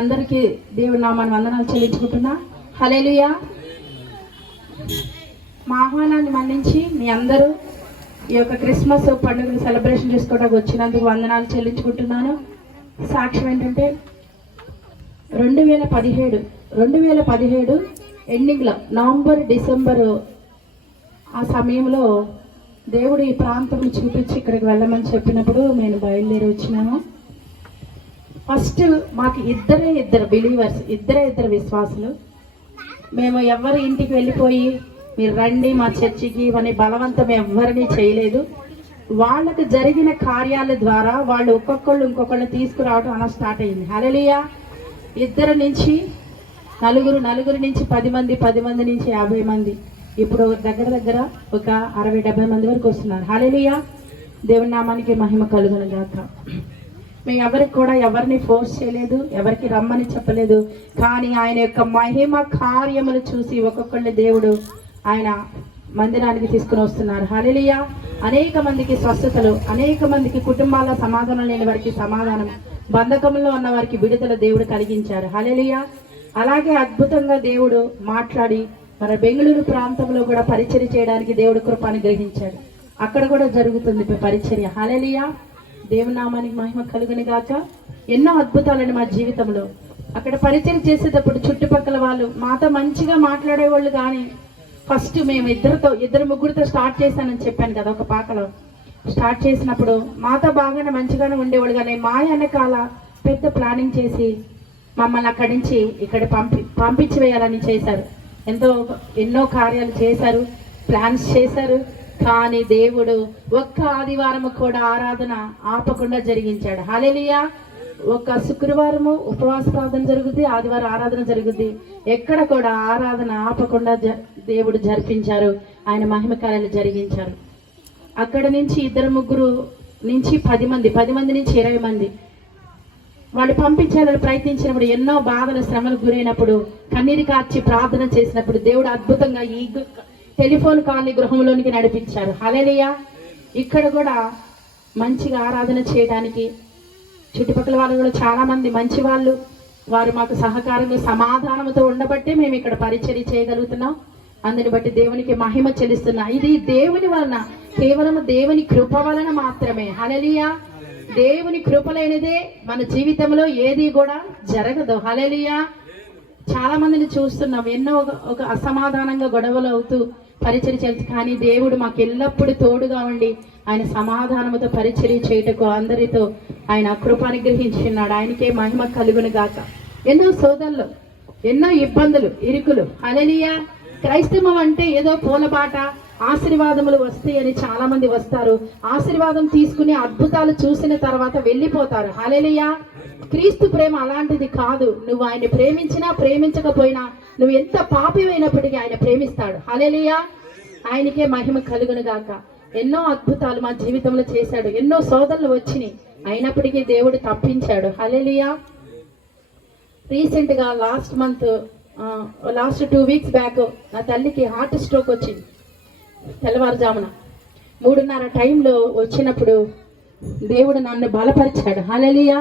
అందరికీ దేవుడి నామాన్ని వందనాలు చెల్లించుకుంటున్నా. హల్లెలూయా. మా ఆహ్వానాన్ని మన్నించి మీ అందరూ ఈ యొక్క క్రిస్మస్ పండుగను సెలబ్రేషన్ చేసుకోవడానికి వచ్చినందుకు వందనాలు చెల్లించుకుంటున్నాను. సాక్ష్యం ఏంటంటే 2017 ఎండింగ్లో నవంబర్ డిసెంబర్ ఆ సమయంలో దేవుడు ఈ ప్రాంతం చూపించి ఇక్కడికి వెళ్ళమని చెప్పినప్పుడు నేను బయలుదేరి వచ్చినాను. ఫస్ట్ మాకు ఇద్దరు బిలీవర్స్, ఇద్దరు విశ్వాసులు. మేము ఎవరి ఇంటికి వెళ్ళిపోయి మీరు రండి మా చర్చికి అని బలవంతం ఎవరిని చేయలేదు. వాళ్ళకు జరిగిన కార్యాల ద్వారా వాళ్ళు ఇంకొకళ్ళు తీసుకురావడం అలా స్టార్ట్ అయింది. హల్లెలూయా. ఇద్దరు నుంచి నలుగురు నుంచి 10 మంది, 10 మంది నుంచి 50 మంది, ఇప్పుడు దగ్గర ఒక 60-70 మంది వరకు వస్తున్నారు. హల్లెలూయా. దేవుని నామానికి మహిమ కలుగును గాక. మేము ఎవరికి కూడా ఎవరిని ఫోర్స్ చేయలేదు, ఎవరికి రమ్మని చెప్పలేదు. కానీ ఆయన యొక్క మహిమ కార్యములు చూసి ఒక్కొక్కళ్ళని దేవుడు ఆయన మందిరానికి తీసుకుని వస్తున్నారు. హల్లెలూయా. అనేక మందికి స్వస్థతలు, అనేక మందికి కుటుంబాల సమాధానం లేని వారికి సమాధానం, బంధకంలో ఉన్న వారికి విడుదల దేవుడు కలిగించారు. హల్లెలూయా. అలాగే అద్భుతంగా దేవుడు మాట్లాడి మన బెంగళూరు ప్రాంతంలో కూడా పరిచర్య చేయడానికి దేవుడు కృపను గ్రహించాడు. అక్కడ కూడా జరుగుతుంది పరిచర్య. హల్లెలూయా. దేవుని నామానికి మహిమ కలుగును గాక. ఎన్నో అద్భుతాలని మా జీవితంలో అక్కడ పరిచయం చేసేటప్పుడు చుట్టుపక్కల వాళ్ళు మాతో మంచిగా మాట్లాడేవాళ్ళు. కానీ ఫస్ట్ మేము ఇద్దరు ముగ్గురితో స్టార్ట్ చేశానని చెప్పాను కదా, ఒక పాకలో స్టార్ట్ చేసినప్పుడు మాతో బాగానే మంచిగానే ఉండేవాళ్ళు. కానీ మా వెనకాల పెద్ద ప్లానింగ్ చేసి మమ్మల్ని అక్కడి నుంచి ఇక్కడ పంపించి వేయాలని చేశారు. ఎన్నో కార్యాలు చేశారు, ప్లాన్స్ చేశారు. కానీ దేవుడు ఒక్క ఆదివారం కూడా ఆరాధన ఆపకుండా జరిగించాడు. హల్లెలూయా. ఒక శుక్రవారము ఉపవాస ప్రార్థన జరుగుద్ది, ఆదివారం ఆరాధన జరుగుద్ది. ఎక్కడ కూడా ఆరాధన ఆపకుండా దేవుడు జరిపించారు. ఆయన మహిమ కార్యాలు జరిగించారు. అక్కడ నుంచి 2-3 నుంచి 10 మంది, 10 మంది నుంచి 20 మంది వాళ్ళు పంపించాలని ప్రయత్నించినప్పుడు, ఎన్నో బాధల శ్రమలకు గురైనప్పుడు, కన్నీరు కార్చి ప్రార్థన చేసినప్పుడు దేవుడు అద్భుతంగా ఈ టెలిఫోన్ కాలనీ గృహంలోనికి నడిపించారు. హల్లెలూయా. ఇక్కడ కూడా మంచిగా ఆరాధన చేయడానికి చుట్టుపక్కల వాళ్ళు కూడా చాలా మంది మంచి వాళ్ళు, వారు మాకు సహకారంగా సమాధానంతో ఉండబట్టి మేము ఇక్కడ పరిచర్య చేయగలుగుతున్నాం. అందుని బట్టి దేవునికి మహిమ చెల్లిస్తున్నా. ఇది దేవుని వలన, కేవలం దేవుని కృప వలన మాత్రమే. హల్లెలూయా. దేవుని కృప లేనిదే మన జీవితంలో ఏది కూడా జరగదు. హల్లెలూయా. చాలా మందిని చూస్తున్నాం, ఎన్నో ఒక అసమాధానంగా గొడవలు అవుతూ పరిచర్య చేసి, కానీ దేవుడు మాకు ఎల్లప్పుడూ తోడుగా ఉండి ఆయన సమాధానముతో పరిచర్య చేయుటకు అందరితో ఆయన కృప అనుగ్రహించున్నాడు. ఆయనకే మహిమ కలుగును గాక. ఎన్నో సోదరులు, ఎన్నో ఇబ్బందులు, ఇరుకులు. హల్లెలూయా. క్రైస్తవం అంటే ఏదో పూలబాట, ఆశీర్వాదములు వస్తాయని చాలా మంది వస్తారు, ఆశీర్వాదం తీసుకుని అద్భుతాలు చూసిన తర్వాత వెళ్ళిపోతారు. హల్లెలూయా. క్రీస్తు ప్రేమ అలాంటిది కాదు. నువ్వు ఆయన ప్రేమించినా ప్రేమించకపోయినా, నువ్వు ఎంత పాపివైనప్పటికీ ఆయన ప్రేమిస్తాడు. హల్లెలూయా. ఆయనకే మహిమ కలుగును గాక. ఎన్నో అద్భుతాలు మా జీవితంలో చేశాడు. ఎన్నో సోదరులు వచ్చినాయి, అయినప్పటికీ దేవుడు తప్పించాడు. హల్లెలూయా. రీసెంట్ గా లాస్ట్ 2 వీక్స్ బ్యాక్ నా తల్లికి హార్ట్ స్ట్రోక్ వచ్చింది. తెల్లవారుజామున 3:30 టైంలో వచ్చినప్పుడు దేవుడు నన్ను బలపరిచాడు. హల్లెలూయా.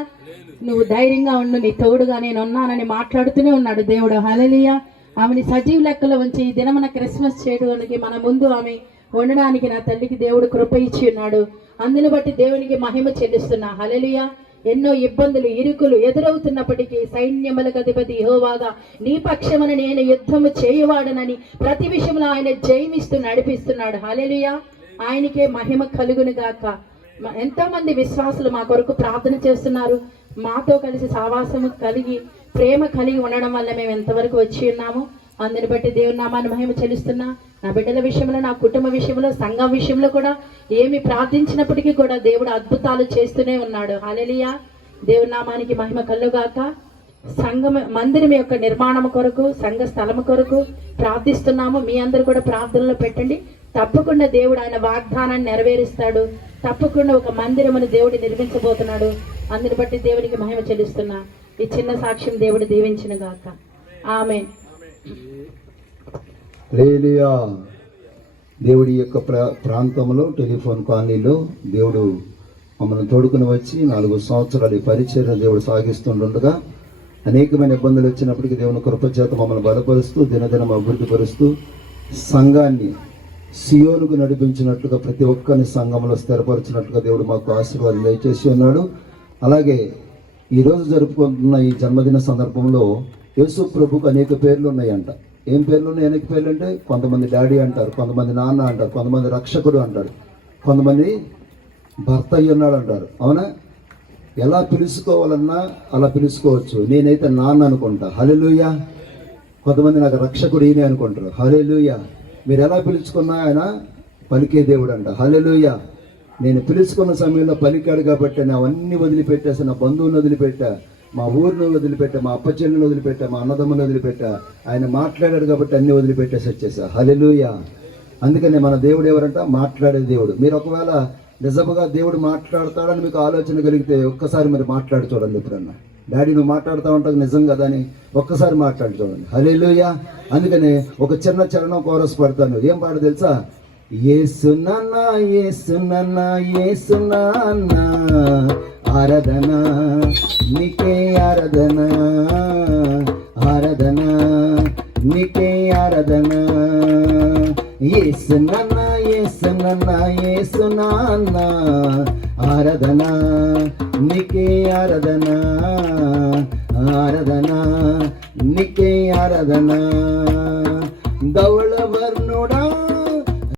నువ్వు ధైర్యంగా ఉండు, నీ తోడుగా నేను ఉన్నానని మాట్లాడుతూనే ఉన్నాడు దేవుడు. హల్లెలూయా. ఆమెని సజీవ లెక్కలో ఉంచి ఈ దినమున క్రిస్మస్ చేయడానికి మన ముందు ఆమె ఉండడానికి నా తల్లికి దేవుడు కృప ఇచ్చి ఉన్నాడు. అందుని బట్టి దేవునికి మహిమ చెల్లిస్తున్నా. హల్లెలూయా. ఎన్నో ఇబ్బందులు, ఇరుకులు ఎదురవుతున్నప్పటికీ సైన్యములకు అధిపతి యెహోవాగా నీ పక్షమున నేను యుద్ధము చేయవాడనని ప్రతి విషయంలో ఆయన జయమిస్తూ నడిపిస్తున్నాడు. హల్లెలూయా. ఆయనకే మహిమ కలుగును గాక. ఎంతో మంది విశ్వాసులు మా కొరకు ప్రార్థన చేస్తున్నారు. మాతో కలిసి సావాసము కలిగి, ప్రేమ కలిగి ఉండడం వల్ల మేము ఎంతవరకు వచ్చి ఉన్నాము. అందుని బట్టి దేవుని నామాన్ని మహిమ చెల్లిస్తున్నా. నా బిడ్డల విషయంలో, నా కుటుంబ విషయంలో, సంఘం విషయంలో కూడా ఏమి ప్రార్థించినప్పటికీ కూడా దేవుడు అద్భుతాలు చేస్తూనే ఉన్నాడు. హల్లెలూయా. దేవుని నామానికి మహిమ కలుగాక. మందిరం యొక్క నిర్మాణం కొరకు, సంఘ స్థలము కొరకు ప్రార్థిస్తున్నాము. మీ అందరూ కూడా ప్రార్థనలో పెట్టండి. తప్పకుండా దేవుడు ఆయన వాగ్దానాన్ని నెరవేరుస్తాడు. తప్పకుండా ఒక మందిరమును దేవుడు నిర్మించబోతున్నాడు. అందుని బట్టి దేవునికి మహిమ చెల్లిస్తున్నా. ఈ చిన్న సాక్ష్యం దేవుడు దీవించును గాక. ఆమేన్. హల్లెలూయా. దేవుడి యొక్క ప్రాంతంలో టెలిఫోన్ కాలనీలో దేవుడు మమ్మల్ని తోడుకుని వచ్చి 4 సంవత్సరాలు పరిచర్య దేవుడు సాగిస్తుండగా అనేకమైన ఇబ్బందులు వచ్చినప్పటికీ దేవుని కృపచేత మమ్మల్ని బలపరుస్తూ దినదినం అభివృద్ధి పరుస్తూ సంఘాన్ని సియోనుకు నడిపించినట్లుగా ప్రతి ఒక్కరిని సంఘంలో స్థిరపరిచినట్లుగా దేవుడు మాకు ఆశీర్వాదం దయచేసి ఉన్నాడు. అలాగే ఈరోజు జరుపుకుంటున్న ఈ జన్మదిన సందర్భంలో యేసు ప్రభుకు అనేక పేర్లు ఉన్నాయంట. ఏం పేర్లు ఉన్నాయి? అనేక పేర్లు అంటే కొంతమంది డాడీ అంటారు, కొంతమంది నాన్న అంటారు, కొంతమంది రక్షకుడు అంటారు, కొంతమంది భర్త అయ్యున్నాడు అంటారు. అవునా? ఎలా పిలుచుకోవాలన్నా అలా పిలుచుకోవచ్చు. నేనైతే నాన్న అనుకుంటా, హల్లెలూయా. కొంతమంది నాకు రక్షకుడు ఈయనే అనుకుంటారు, హల్లెలూయా. మీరు ఎలా పిలుచుకున్నా ఆయన పలికే దేవుడు అంట, హల్లెలూయా. నేను పిలుచుకున్న సమయంలో పలికాడు కాబట్టి నేను అవన్నీ వదిలిపెట్టేసా. నా బంధువులను వదిలిపెట్టా, మా ఊరిని వదిలిపెట్టా, మా అప్పచెల్లిని వదిలిపెట్టా, మా అన్నదమ్ముని వదిలిపెట్టా. ఆయన మాట్లాడాడు కాబట్టి అన్ని వదిలిపెట్టేసి వచ్చేసా, హల్లెలూయా. అందుకనే మన దేవుడు ఎవరంట? మాట్లాడే దేవుడు. మీరు ఒకవేళ నిజముగా దేవుడు మాట్లాడతాడని మీకు ఆలోచన కలిగితే ఒక్కసారి మరి మాట్లాడి చూడండి. ఎప్పుడన్నా డాడీ నువ్వు మాట్లాడుతూ ఉంటావు నిజం కదా అని ఒక్కసారి మాట్లాడి చూడండి, హల్లెలూయా. అందుకనే ఒక చిన్న చరణం కోరస్ పడతాను. ఏం పాట తెలుసా? యేసునాన్న యేసునాన్న యేసునాన్న ఆరాధన నీకే ఆరాధన, ఆరాధన నీకే ఆరాధన. యేసునాన్న యేసునాన్న యేసునాన్న ఆరాధన నీకే ఆరాధన, ఆరాధన నీకే ఆరాధన. ధవళ వర్ణుడా